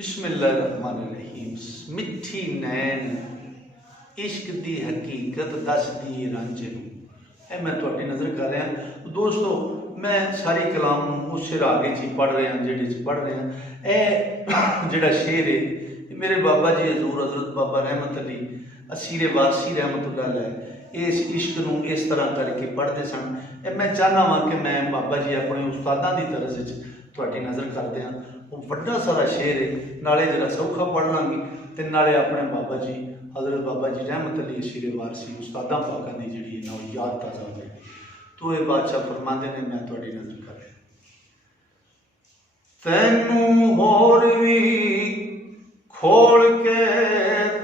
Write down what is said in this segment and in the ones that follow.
बिस्मिल्लाहिर्रहमानिर्रहीम। मिठी नैन इश्क दी हकीकत दसदी रंज नूं। ਇਹ मैं तुहाडी नज़र कर रहा दोस्तों। मैं सारी कलाम उस रागे च पढ़ रहा जिहड़े पढ़ रहा। यह जिहड़ा शेर है मेरे बाबा जी हजूर हजरत बाबा रहमत अली असीरे वारसी रहमतुल्लाह अलैह इस इश्क नूं इस तरह करके पढ़ते सन। मैं चाहना वा कि मैं बाबा जी अपने उस्तादां दी तरज तुहाडी नज़र कर दियां। वो वड्डा सारा शेर है, नाले जरा सौखा पढ़ लांगे तो नाले अपने बाबा जी हजरत बाबा जी रहमत अली असीरे वारसी उस्तादां पाकां दी जिहड़ी है ना वो याद ताज़ा हो जाएगी। तो ये बादशाह फरमाते ने, मैं तुहाडी नज़र कर रहा तैनू होर भी खोल के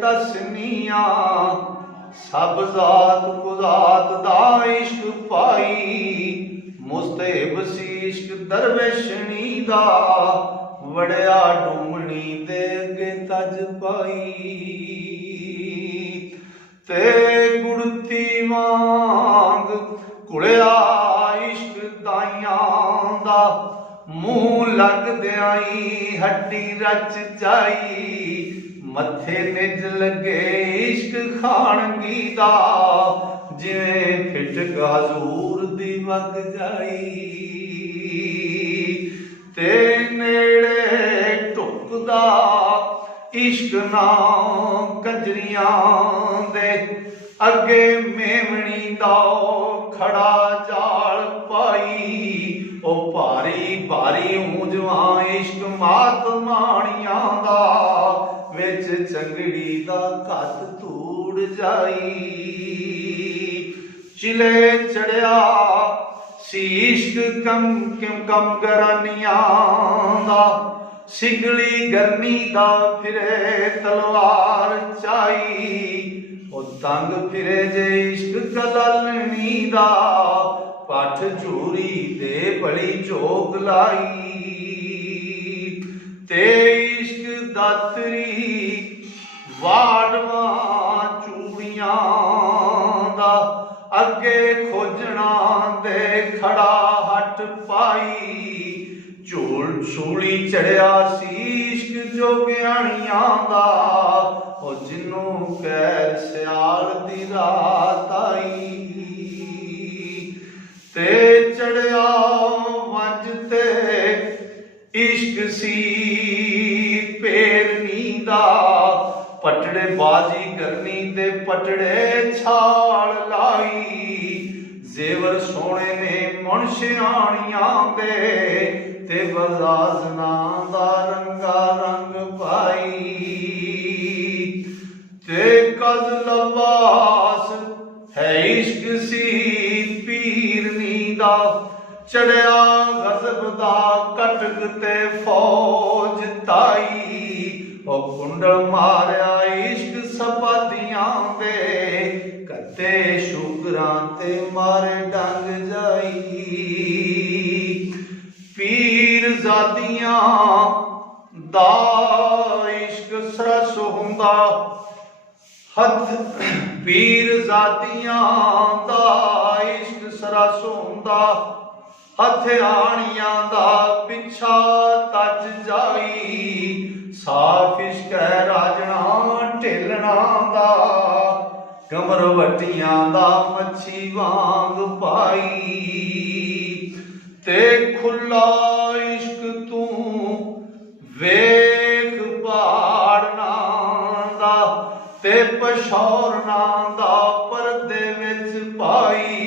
दसनिया सब जात कुजात दा इश्क पाई मुस्तहिब सी इश्क दरवेशनी दा वड़िया डूमनी दे अगे तज पाई ते गुड़ती वांग कुड़िया इश्क दाइयां दा मूँह लगदियां ही हड्डी रच जाई मथे निज लगे इश्क खानगी दा जिवें फिटक हजूर दी वग जाई ते नेड़े टुकदा इश्क ना कंजरियां दे अगे मेमणी दा खड़ा जाल पाई ओ भारी भारी ऊंजवा इश्क मात माणियां दा विच चंगड़ी दा कत तूड़ जाई चिले चढ़िया सी इश्क कम क्यों कम गरानियां दा सिगली गरनी दा फिरे तलवार चाई ओ तंग फिरे जे इश्क कललनी दा पठ झूरी दे बड़ी जोग लाई ते इश्क दातरी वाड़वा चूड़ियां दा अगे खोजना दे खड़ा हट पाई झूल छूली चढ़िया सी इश्क जोगियाणियां दा ओ जिन्नों कैर सियाल दी रात आई ते चढ़िया वंज ते इश्क सी पेरनी दा पटड़े बाजी करनी ते पटड़े छाल लाई जेवर सोने ने मुनशियाणियां दे ते बजाजना दा रंगा रंग पाई ते कज लबास है इश्क सी पीरनी दा चढ़िया गजब दा कटक ते फौज ताई ओ कुंडल मारिया इश्क सपादियां दे कते शुकरां ते मारे डंग जाई पीर जादियां दा इश्क सरस हुंदा हथ पीर जादियां दा इश्क सरस हुंदा हथियाणियां दा पिछा तज जाई साफ इश्क है राजना ढेलना दा कमर वटियां दा मच्छी वांग पाई ते खुला इश्क तू वेख पाड़ना दा ते पछौरना दा परदे विच पाई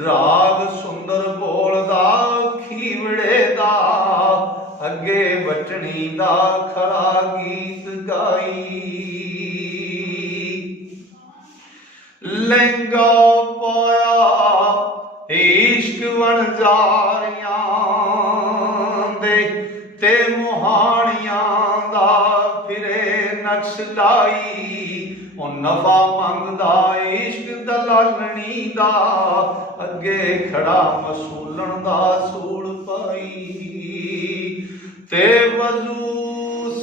राग सुंदर बोलदा खीवड़े दा अगे वटनी दा खड़ा गीत गाई लहंगा पाया इश्क वणजारियां दे ते मुहानियां दा फिरे नक्श लाई ओ नफा मंगदा इश्क दलालनी दा अगे खड़ा मसूलन दा सूल पाई ते वजू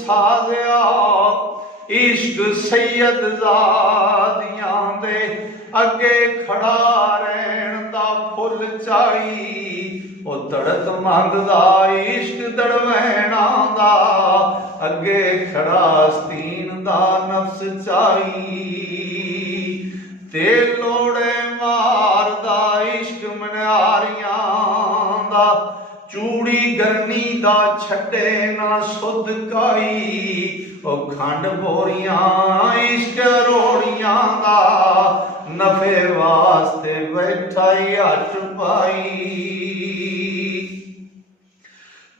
साजिया इश्क सैयद ज़ादियां दे अगे खड़ा रहन दा फुल चाई ਉਹ ਤੜਤ ਮੰਗਦਾ ਇਸ਼ਕ ਦੜਵੈਣਾ ਦਾ, ਅੱਗੇ ਖੜਾ ਸਤੀਨ ਦਾ ਨਫਸ ਚਾਈ, ਤੇ ਲੋੜੇ ਮਾਰਦਾ ਇਸ਼ਕ ਮਨਿਆਰੀਆਂ ਦਾ, ਚੂੜੀ ਗਰਨੀ ਦਾ ਛੱਡੇ ਨਾ ਸੁਧ ਕਾਈ, ਉਹ ਖੰਡ ਬੋਰੀਆਂ ਇਸ਼ਕ ਰੋੜੀਆਂ ਦਾ, ਨਫੇ ਵਾਸਤੇ ਬੈਠਾ ਹੀ ਹੱਟ ਪਾਈ।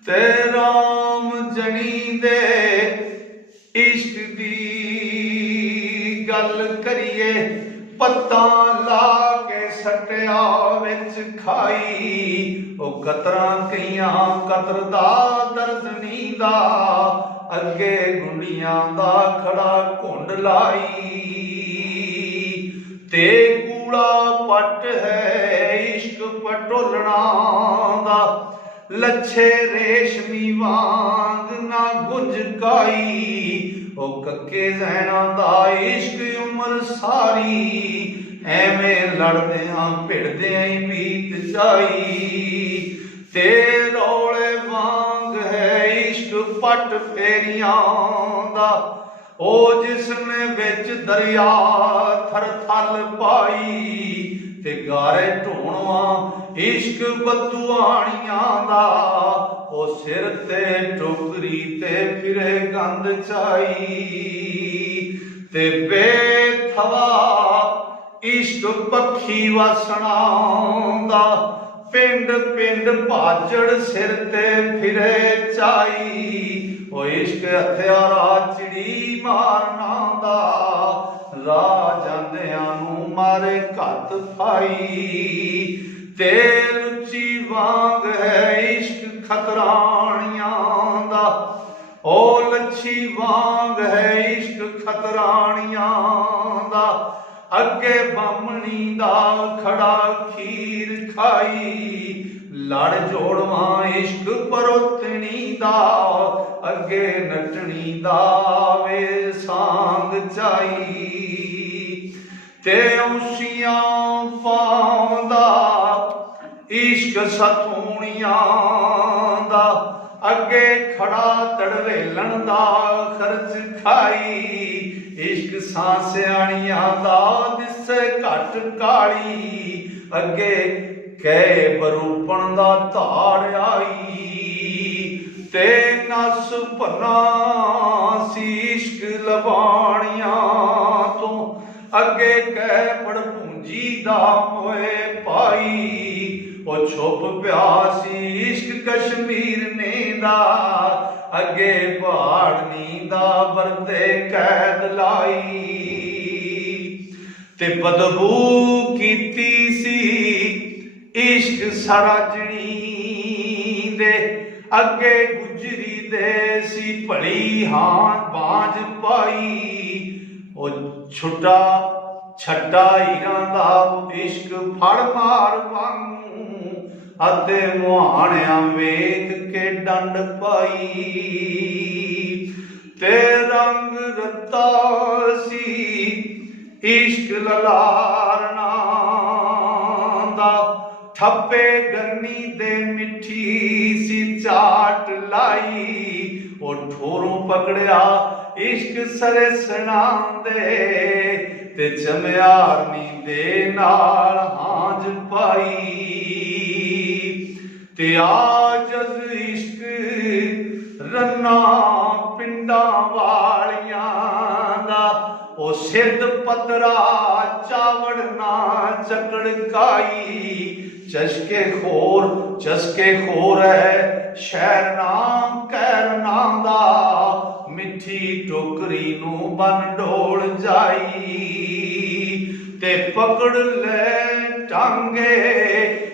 ਤੇ ਰਾਮ ਜਣੀ ਦੇ ਇਸ਼ਕ ਦੀ ਗੱਲ ਕਰੀਏ, ਪੱਤਾ ਲਾ ਕੇ ਸੱਟਿਆ ਵਿੱਚ ਖਾਈ, ਉਹ ਕਤਰਾਂ ਕਈਆਂ ਕਤਰ ਦਾ ਦਰਜਨੀ ਦਾ, ਅੱਗੇ ਗੁੰਡੀਆਂ ਦਾ ਖੜਾ ਘੁੰਡ ਲਾਈ, ਤੇ ਕੂੜਾ ਪੱਟ ਹੈ ਇਸ਼ਕ ਪਟੋਲਣਾ ਦਾ, ਲੱਛੇ ਰੇਸ਼ਮੀ ਵਾਂਗ ਨਾ ਗੁੰਝ ਕਾਈ, ਉਹ ਕੱਕੇ ਜ਼ੈਨਾਂ ਦਾ ਇਸ਼ਕ ਉਮਰ ਸਾਰੀ, ਐਵੇਂ ਲੜਦਿਆਂ ਭਿੜਦਿਆਂ ਹੀ ਬੀਤ ਜਾਈ, ਤੇ ਰੌਲੇ ਵਾਂਗ ਹੈ ਇਸ਼ਕ ਪੱਟ ਫੇਰੀਆਂ ਦਾ, ਉਹ ਜਿਸਨੇ ਵਿੱਚ ਦਰਿਆ ਥਰ ਥਲ ਪਾਈ, ਤੇ ਗਾਰੇ ਢੋਣਵਾ ਇਸ਼ਕ ਬਦੂਆਣੀਆਂ ਦਾ, ਉਹ ਸਿਰ ਤੇ ਟੋਕਰੀ ਤੇ ਫਿਰੇ ਗੰਦ ਚਾਈ, ਤੇ ਬੇਥਵਾ ਇਸ਼ਕ ਪੱਖੀ ਵਾਸਣਾ ਦਾ, ਪਿੰਡ ਪਿੰਡ ਭਾਜੜ ਸਿਰ ਤੇ ਫਿਰੇ ਚਾਈ, ਉਹ ਇਸ਼ਕ ਹਥਿਆਰਾ ਚਿੜੀ ਮਾਰਨਾ ਦਾ, ਰਾਹ ਜਾਂਦਿਆਂ ਨੂੰ ਮਾਰੇ ਘੱਤ ਪਾਈ, ਤੇ ਲੁੱਚੀ ਵਾਂਗ ਹੈ ਇਸ਼ਕ ਖਤਰਾਣੀਆਂ ਦਾ, ਉਹ ਲੱਛੀ ਵਾਂਗ ਹੈ ਇਸ਼ਕ ਖਤਰਾਣੀਆਂ ਦਾ, ਅੱਗੇ ਬਾਹਮਣੀ ਦਾ ਖੜਾ ਖੀਰ ਖਾਈ, ਲੜ ਜੋੜਵਾ ਇਸ਼ਕ ਪਰੋਤਣੀ ਦਾ, ਅੱਗੇ ਨੱਟਣੀ ਦਾ ਵੇ ਸਾਂਗ ਚਾਈ, ਤੇ ਔਸੀਆਂ ਪਾਉਂਦਾ ਇਸ਼ਕ ਸਤੂਣੀਆਂ ਦਾ, ਅੱਗੇ ਖੜਾ ਤੜਵੇਲਣ ਦਾ ਖਰਚ ਖਾਈ, ਇਸ਼ਕ ਸਾਂਸਿਆਣੀਆਂ ਦਾ ਦਿਸੇ ਘੱਟ ਕਾਲੀ, ਅੱਗੇ ਕਹਿ ਬਰੂਪਣ ਦਾ ਧਾਰ ਆਈ, ਤੇ ਨਸ ਭੰਨਾ ਸੀ ਇਸ਼ਕ ਲਵਾਣੀਆਂ ਤੋਂ, ਅੱਗੇ ਕਹਿ ਪੜਪੂੰਜੀ ਦਾ ਮੋਏ ਪਾਈ, ਉਹ ਛੁਪ ਪਿਆ ਸੀ ਇਸ਼ਕ ਕਸ਼ਮੀਰ ਨੇ ਦਾ, ਅੱਗੇ ਪਹਾੜਨੀ ਦਾ ਵਰਤੇ ਕੈਦ ਲਾਈ, ਤੇ ਬਦਬੂ ਕੀਤੀ ਸੀ ਇਸ਼ਕ ਸਰਾਜਣੀ ਦੇ, ਅੱਗੇ ਗੁਜਰੀ ਦੇ ਸੀ ਭਲੀ ਹਾਂ ਬਾਂਝ ਪਾਈ, ਉਹ ਛੁੱਟਾ ਛੱਡਾ ਹੀਰਾਂ ਦਾ ਇਸ਼ਕ ਫੜ ਮਾਰ ਵਾਂਗੂ, ਅਤੇ ਮੁਹਾਣਿਆਂ ਵੇਖ ਕੇ ਡੰਡ ਪਾਈ, ਤੇ ਰੰਗ ਰੱਤਾ ਸੀ ਇਸ਼ਕ ਲਲਾਰਨਾ ਦਾ, ਠੱਪੇ ਗਰਮੀ ਦੇ ਮਿੱਠੀ ਸੀ ਚਾਟ ਲਾਈ, ਉਹ ਠੋਰੋਂ ਪਕੜਿਆ ਇਸ਼ਕ ਸਰਸਣਾ ਦੇ, ਤੇ ਚਮਿਆਰਨੀ ਦੇ ਨਾਲ ਹਾਂਝ ਪਾਈ, ਤੇ ਆਜਜ਼ ਇਸ਼ਕ ਰੰਨਾ ਪਿੰਡਾਂ ਵਾਲੀਆਂ ਦਾ, ਉਹ ਸਿੱਧ ਪਤਰਾ ਚਾਵੜ ਨਾ ਚਕੜਕਾਈ, ਚਸਕੇ ਖੋਰ ਹੈ ਸ਼ਹਿਰ ਨਾ ਕਹਿਰਨਾ ਦਾ, ਮਿੱਠੀ ਟੋਕਰੀ ਨੂੰ ਬਨ ਡੋਲ ਜਾਈ, ਤੇ ਪਕੜ ਲੈ ਟਾਂਗੇ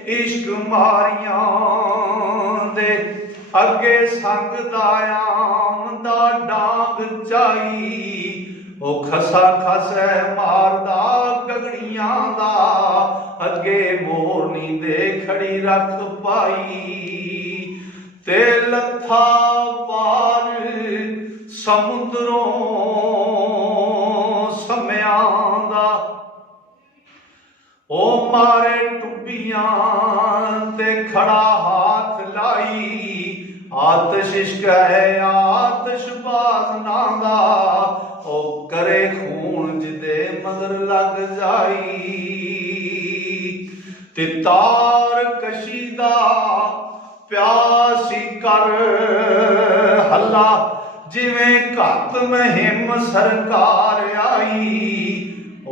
ਇਸ਼ਕ ਮਾਰੀਆਂ ਦੇ, ਅੱਗੇ ਸੰਗ ਦਾ ਆਮ ਦਾ ਡਾਂਗ ਚਾਈ, ਉਹ ਖਸਾ ਖਸੈ ਮਾਰਦਾ ਗਗੜੀਆਂ ਦਾ, ਅੱਗੇ ਮੋਰਨੀ ਦੇ ਖੜੀ ਰੱਖ ਪਾਈ, ਤੇ ਲੱਥਾ ਪਾਰ ਸਮੁੰਦਰੋਂ ਸਮਿਆਂ ਦਾ, ਉਹ ਮਾਰੇ ਟੁੱਬੀਆਂ चिट्ठियां ते खड़ा हाथ लाई, आतिश इश्क है आतिशबाज नांदा, ओ करे खून जिदे मगर लग जाई। ते तार कशीदा प्यासी कर हल्ला, जिवें घत मुहिम सरकार आई, ओ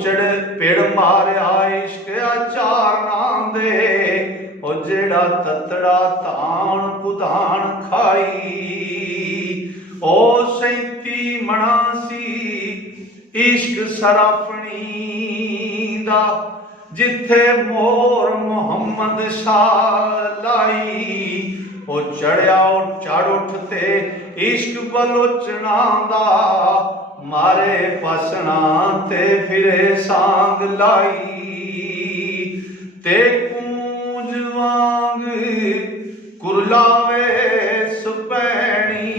चढ़े पिड़ मारिया इश्क आचार नां दे, ओ जेड़ा ततड़ा तान पुधान खाई। ओ 37 मणा सी इश्क सराफणी दा, जिथे मोर मुहम्मद शाह लाई, ओ चढ़िया चढ़ उठते इश्क बलोचना दा, मारे पसना ते फिरे सांग लाई। ते कूंज वांग कुरलावे सुपैणी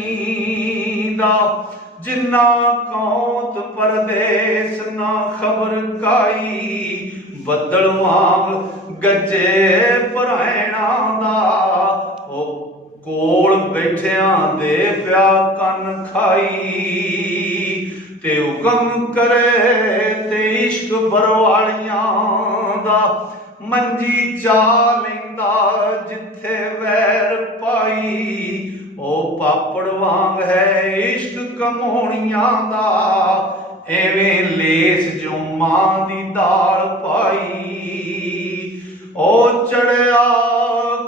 दा, जिन्ना कौत परदेस ना खबर काई, बदल वांग गजे भरैणा दा, ओ कोल बैठिया दे प्या कन खाई। ते हुक्म करे ते इश्क बरवालियां दा, मंजी चा लैंदा जिथे वैर पाई। ओ पापड़ वांग है इश्क कमोणियां दा, एवें लेस जो मां दी दाल पाई। ओ चढ़िया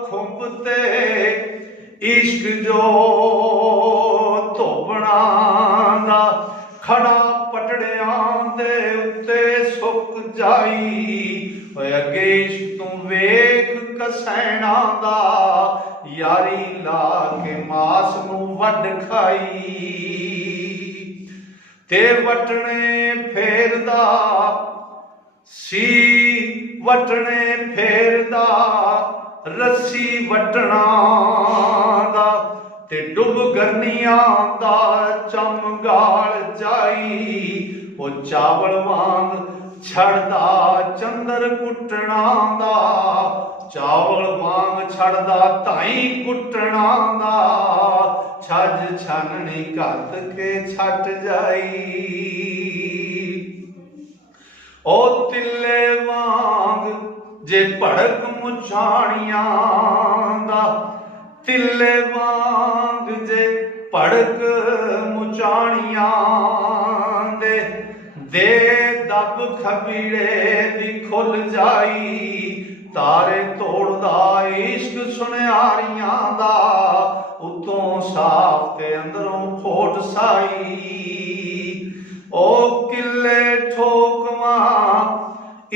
खुंब ते इश्क जो धोबना दा, खड़ा पटड़ियां दे उत्ते सुक जाई। अगे इश्क तू वेख कसैना दा, यारी ला के मास नू वड खाई। ते वटने फेरदा सी वटने फेरदा, रस्सी वटना दा, ते डुब गरनियां दा चम गाल जाई। ओ चावल वांग छड़दा चंदर कुटना दा, चावल वांग छड़दा ताई कुटना दा, छज छाननी घत के छट जाई। ओ तिल्ले वांग जे भड़क मुछाणियां दा, तिल्ले वांग जे भड़क मुछाणियां दे दब खबीड़े दी खुल जाई। तारे तोड़दा इश्क सुनियारियां दा, उतों साफ ते अंदरों खोट साई। ओ किले ठोकवा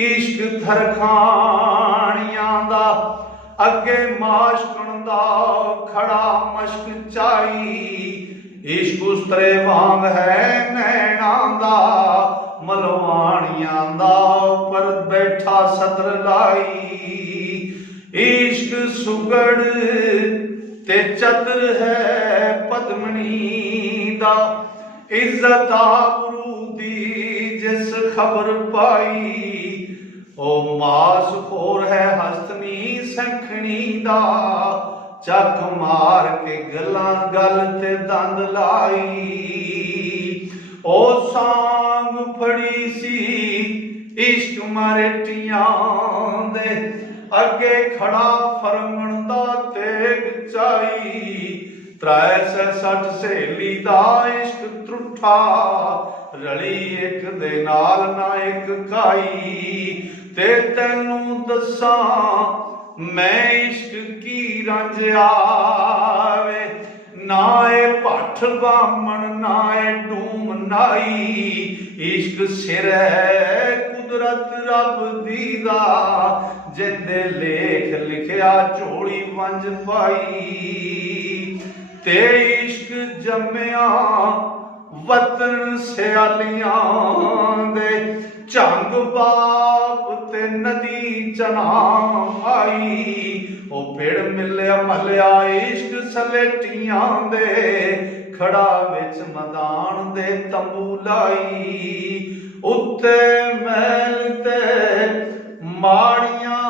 इश्क थरखाणियां दा, अगे माशकण दा खड़ा मश्क चाई। इश्क उस्तरे वांग है नैना दा, मलवाणियां दा पर बैठा सतर लाई। इश्क सुगड़ ते चतर है पद्मनी दा, इज्जत आबरू दी जिस खबर पाई। ओ मास खोर है हस्तनी सखनी दा, चख मार के गला गल ते दंद लाई। ओ सांग फड़ी सी इश्क मरेटियां दे, अगे खड़ा फरमण दा तेग चाई। 360 सहेली दा इश्क त्रुठा, रली एक दे नाल ना एक काई। ते तैनू दसां मैं इश्क की रंज आवे, ना ए भट्ठ बामण ना ए डूम नाई। इश्क सिर है कुदरत रब दी दा, जिंदे लेख लिखिया झोली वंज पाई। ते इश्क जम्मिया वतन सियालियां दे, झंग बाप ते नदी चना आई। ओ पेड़ मिलिया मलिया इश्क सलेटियां दे, खड़ा विच मैदान दे तंबू लाई। उत्ते महल ते माड़ियां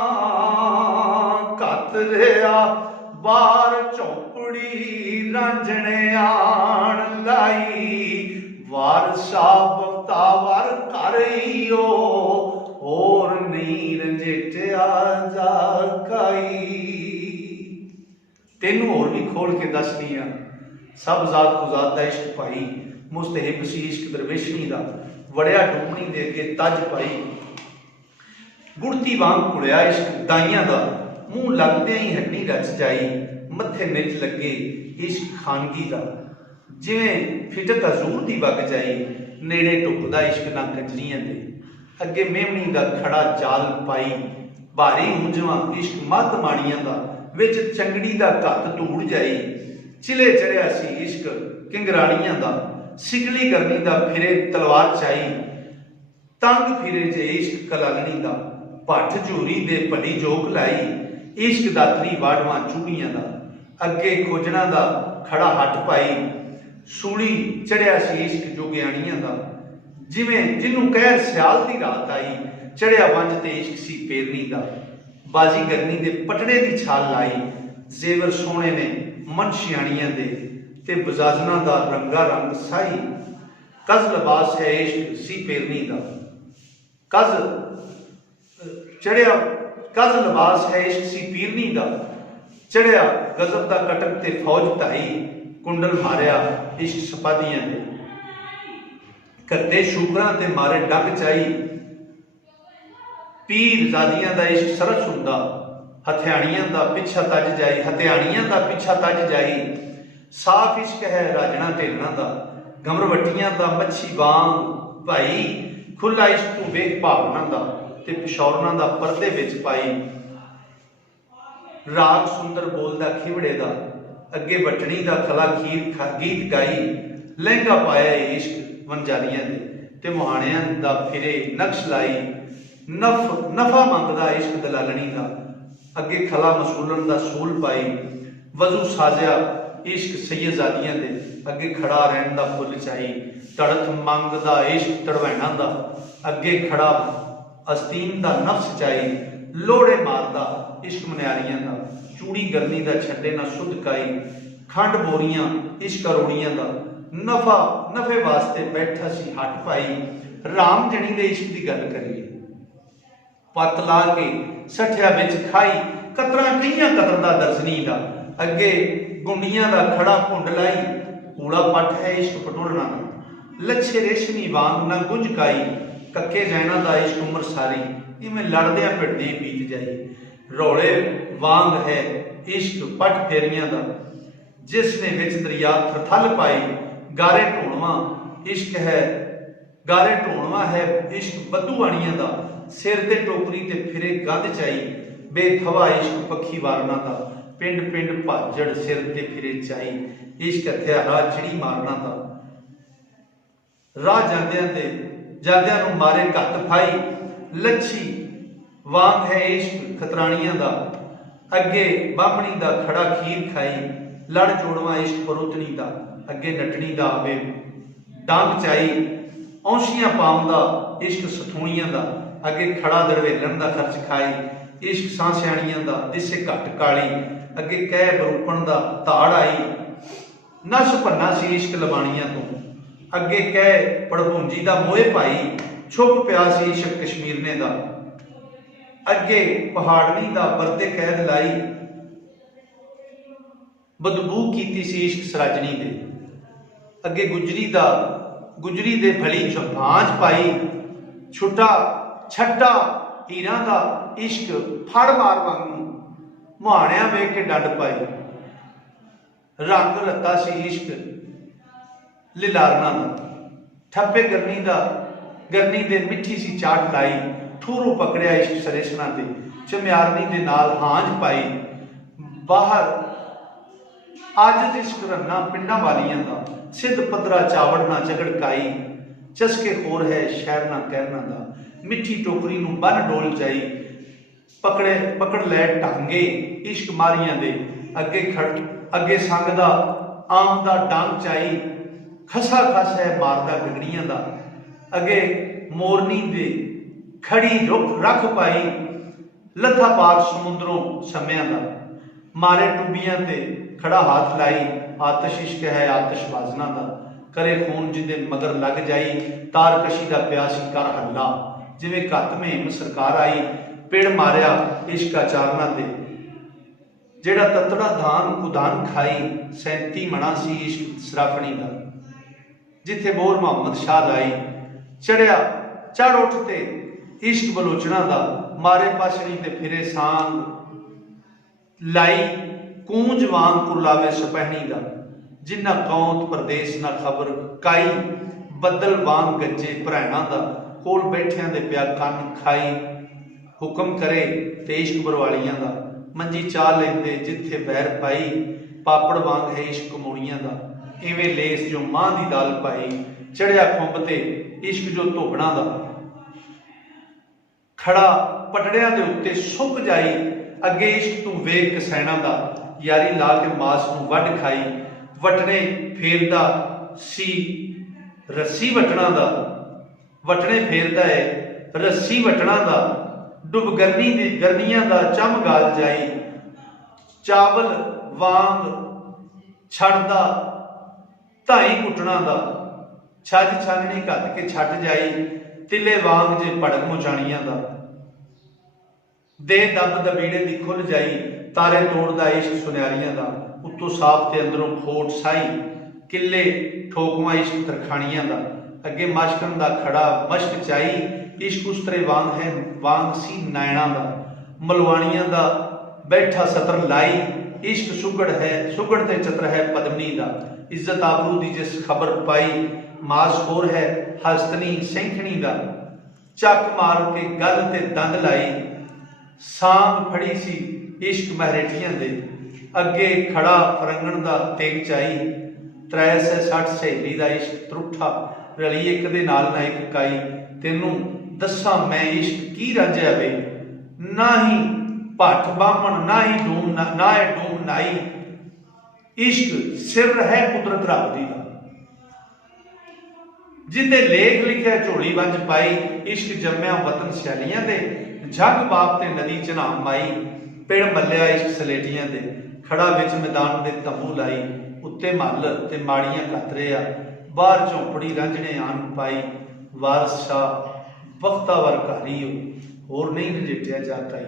बार झोपड़ी रांझणे आण लाई। वार साहब तावर कर ईओ होर नहीं रंजेटिया जाकाई। तेनू होर भी खोल के दसनी आ, सब जात को जात दा इश्क पाई, मुस्तहिब सी इश्क दरवेशनी दा, वड़िया डुमणी दे के तज पाई। गुड़ती वांग घुलिया इश्क दाइयां दा, मूँह लगदे ही हड्डी रच जाई। मत्थे मिर्च लगे इश्क खानगी दा, जिवें फिटक हजूर दी वग जाई। नेड़े ढुकदा इश्क ना कजरियां दे, अगे मेमणी दा खड़ा जाल पाई। भारी ऊंजवा इश्क मत माड़ियां दा, विच चंगड़ी दा घत धूड़ जाई। चिले चढ़िया सी इश्क किंगराड़ियां दा, सिगली करनी दा फिरे तलवार चाई। तंग फिरे जे इश्क कलालनी दा, भट्ठ झूरी दे भली जोक लाई। इश्क दातरी वाड़वा चूड़ियां दा, अगे खोजना दा खड़ा हट पाई। सूली चढ़िया सी इश्क जोगियाणियां दा, जिवें जिन्नू कहर सियाल दी रात आई। चढ़िया वंज ते इश्क सी पेरनी दा, बाजी गरनी दे पटड़े दी छाल लाई। जेवर सोहणे ने मन सियाणियां दे, ते बजाजना दा रंगा रंग साई। कज लिबास है इश्क सी पेरनी दा, कज चढ़िया कज लिबास है इश्क सी पीरनी दा। चढ़िया गजब दा कटक ते फौज ढाई। कुंडल मारिया इश्क सपादियां दे, कद्दे शुकरां ते मारे डग चाई। पीर जादियां दा इश्क सरस हुंदा, हथियाणियां दा पिछा तज जाई। हथियाणियां दा पिछा तज जाई। साफ इश्क है राजना ढेलना दा, गमरवटियां दा मच्छी वांग भाई। खुला इश्क तू वेख भावना दा, ते पिशौरना दा परदे विच पाई। राग सुंदर बोलदा खिवड़े दा, अगे बटनी दा खला खीर गीत गाई। लहंगा पाया इश्क वंजालियां दे, ते मुहाणियां दा फिरे नक्श लाई। नफा मंगदा इश्क दलालनी दा, अगे खला मसूलन दा सूल पाई। वजू साजिया इश्क सैयदादियां दे, अगे खड़ा रहन दा फुल चाई। तड़थ मंगदा इश्क तड़वैना दा, अगे खड़ा अस्तीन दा नफ्स चाई। लोड़े मारदा इश्क मनियारियां दा, चूड़ी गरनी दा छड्डे ना सुध काई। खंड बोरियां इश्क अरोड़ियां दा, नफे वास्ते बैठा सी हट पाई। राम जनी दे इश्क दी गल करिए, पत ला के सठिया विच खाई। कतरा कईयां कतर दा दर्जनी दा, अगे गुंडियां दा खड़ा भुंड लाई। कूड़ा पट है इश्क पटोलना दा, लच्छे रेशमी वांग ना गुंजकाई। कक्के जैना दा इश्क उम्र सारी, इवें लड़दियां पिटदी बीत जाई। रौले वांग है इश्क पट फेरियां दा, जिसने विच दरिया थरथल पाई। गारे ढोणवा इश्क है, गारे ढोणवा है इश्क बद्दूआणियां दा। सिर ते टोकरी ते फिरे गंद चाई। बेखवा इश्क पक्षी वारना दा, पिंड पिंड भाजड़ सिर ते फिरे चाई। इश्क हथियारा चिड़ी मारना दा, राह जांदियां नूं मारे घत फाई। लच्छी वांग है इश्क खतराणियां दा, अगे बामणी दा खड़ा खीर खाई। लड़ जोड़वा इश्क परुतनी दा, अगे नटनी दा आवे डांग चाई। औंशियां पावदा इश्क सथूणियां दा, अगे खड़ा दड़वेलन दा खर्च खाई। इश्क सांसियाणियां दा दिसे घट काली, अगे कह बरूपण दा ताड़ आई। नस भन्ना सी इश्क लबाणियां तो, अगे कह पड़भूंजी दा मोए भाई। छुप पिया सी इश्क कश्मीरने दा, अगे पहाड़नी दा बरते कैद लाई। बदबू कीती सी इश्क सराजनी दे, अगे गुजरी दे भली भांज पाई। छुट्टा छट्टा हीरां दा इश्क फड़ मार वांगू, मुहाणियां वेख के डंड पाई। रंग रत्ता सी इश्क लिलारना दा, ठप्पे गरनी दे मिठी सी चाट लाई। ठूरू पकड़िया इश्क सरेसना ते, चम्यारनी दे नाल हांज पाई। बाहर आज इश्क रन्ना पिंडा वालियां दा, सिद्ध पदरा चावड़ ना झगड़काई। चसके खोर है शहर ना कहना दा, मिठी टोकरी नूं बन डोल जाई। पकड़ लै ढांगे इश्क मारियां दे, अगे संगदा आम दा डांग चाई। खसा खस है मारदा गगड़ियां दा, अगे मोरनी दे खड़ी रुख रख पाई। लथा पार समुद्रों सम्या दा, मारे टुबियां ते खड़ा हाथ लाई, आतिश इश्क है आतिशबाजना दा, करे खून जिंदे मगर लग जाई, तारकशी दा प्यासी कर हल्ला, जिवें घत महीम सरकार आई, पिड़ मारिया इश्क आचारना दे, जेड़ा ततड़ा धान उदान खाई, 37 मना सी इश्क सराफणी दा, जिथे बोर मुहम्मद शाह लाई, चढ़िया चढ़ उठते इश्क बलोचना दा, मारे पाशणी ते फिरे सांग लाई, कूंज वांग कुरलावे सपहणी दा, जिन्ना कौंत परदेस ना खबर काई, बदल वांग गज्जे भरैणा दा, कोल बैठियां दे पिया कन खाई, हुक्म करे ते इश्क बरवालियां दा, मंजी चा लेंदे जिथे बैर पाई, पापड़ वांग है इश्क कमोणियां दा, इवें लेस जो मां दी दाल पाई, चढ़िया खुंब ते इश्क जो धोबना दा, खड़ा पटड़ियां दे उत्ते सुक जाई, अगे इश्क तू वेख कसैना दा, यारी ला के मास नूं वढ खाई, वटने फेरदा सी रस्सी वटना दा, वटने फेरदा है रस्सी वटना दा, डुब गरनी दी गरनियां दा चम गाल जाई, चावल वांग छड़दा धाई कुटना दा, छज छाननी घत के छट जाई, तिले वांग जे भड़क मुचाणियां दा, दे दब दबीड़े दी खुल जाई, तारे तोड़दा इश्क सुनियारियां दा, उत्तों साफ ते अंदरों खोट साई, किले ठोकवा इश्क तरखानियां दा, अगे मशकन दा खड़ा मश्क चाई, इश्क उस्तरे वांग है वांग सी नैना दा, मलवानियां दा बैठा सतर लाई, इश्क सुगड़ है सुगड़ ते चतर है पदमनी दा, इज्जत आबरू दी जिस खबर पाई, मासखोर है हस्तनी सैंखनी दा, चक मार के गल ते दंद लाई, सांग फड़ी सी इश्क महरेठियां दे, अगे खड़ा फरंगण दा तेग चाई, 360 सहेली दा इश्क त्रुठा, रली एक दे नाल ना एक काई, तेनू दसा मैं इश्क की रंजिया वे, ना ही भट्ट बामण ना ही डूम ना है डूम नाई, इश्क सिर है कुदरत रब दी दा, जिंदे लेख लिखिया झोली वंज पाई, इश्क जम्मिया वतन सियालियां दे, जग बाप ते नदी चनाम माई, पिड़ मल्लिया इश्क सलेटियां दे, खड़ा विच मैदान दे तंबू लाई, उत्ते मल ते माड़ियां कतरे आ, बाहर झोंपड़ी रंजने आन पाई, वारस शाह बख्तावर घारी होर नहीं नजेठिया जाताई।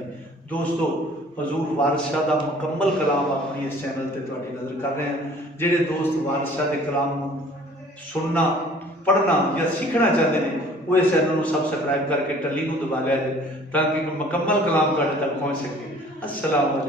दोस्तों हजूर वारस शाह का मुकम्मल कलाम अपनी इस चैनल पर तुहाडी नज़र कर रहे हैं। जिहड़े दोस्त वारस शाह के कलाम सुनना पढ़ना या सीखना चाहते हैं वो इस चैनल को सबसक्राइब करके टली को दबा लिया जाए ताकि मुकम्मल कलाम तुहाडे तक पहुँच सके। अस्सलाम वालेकुम।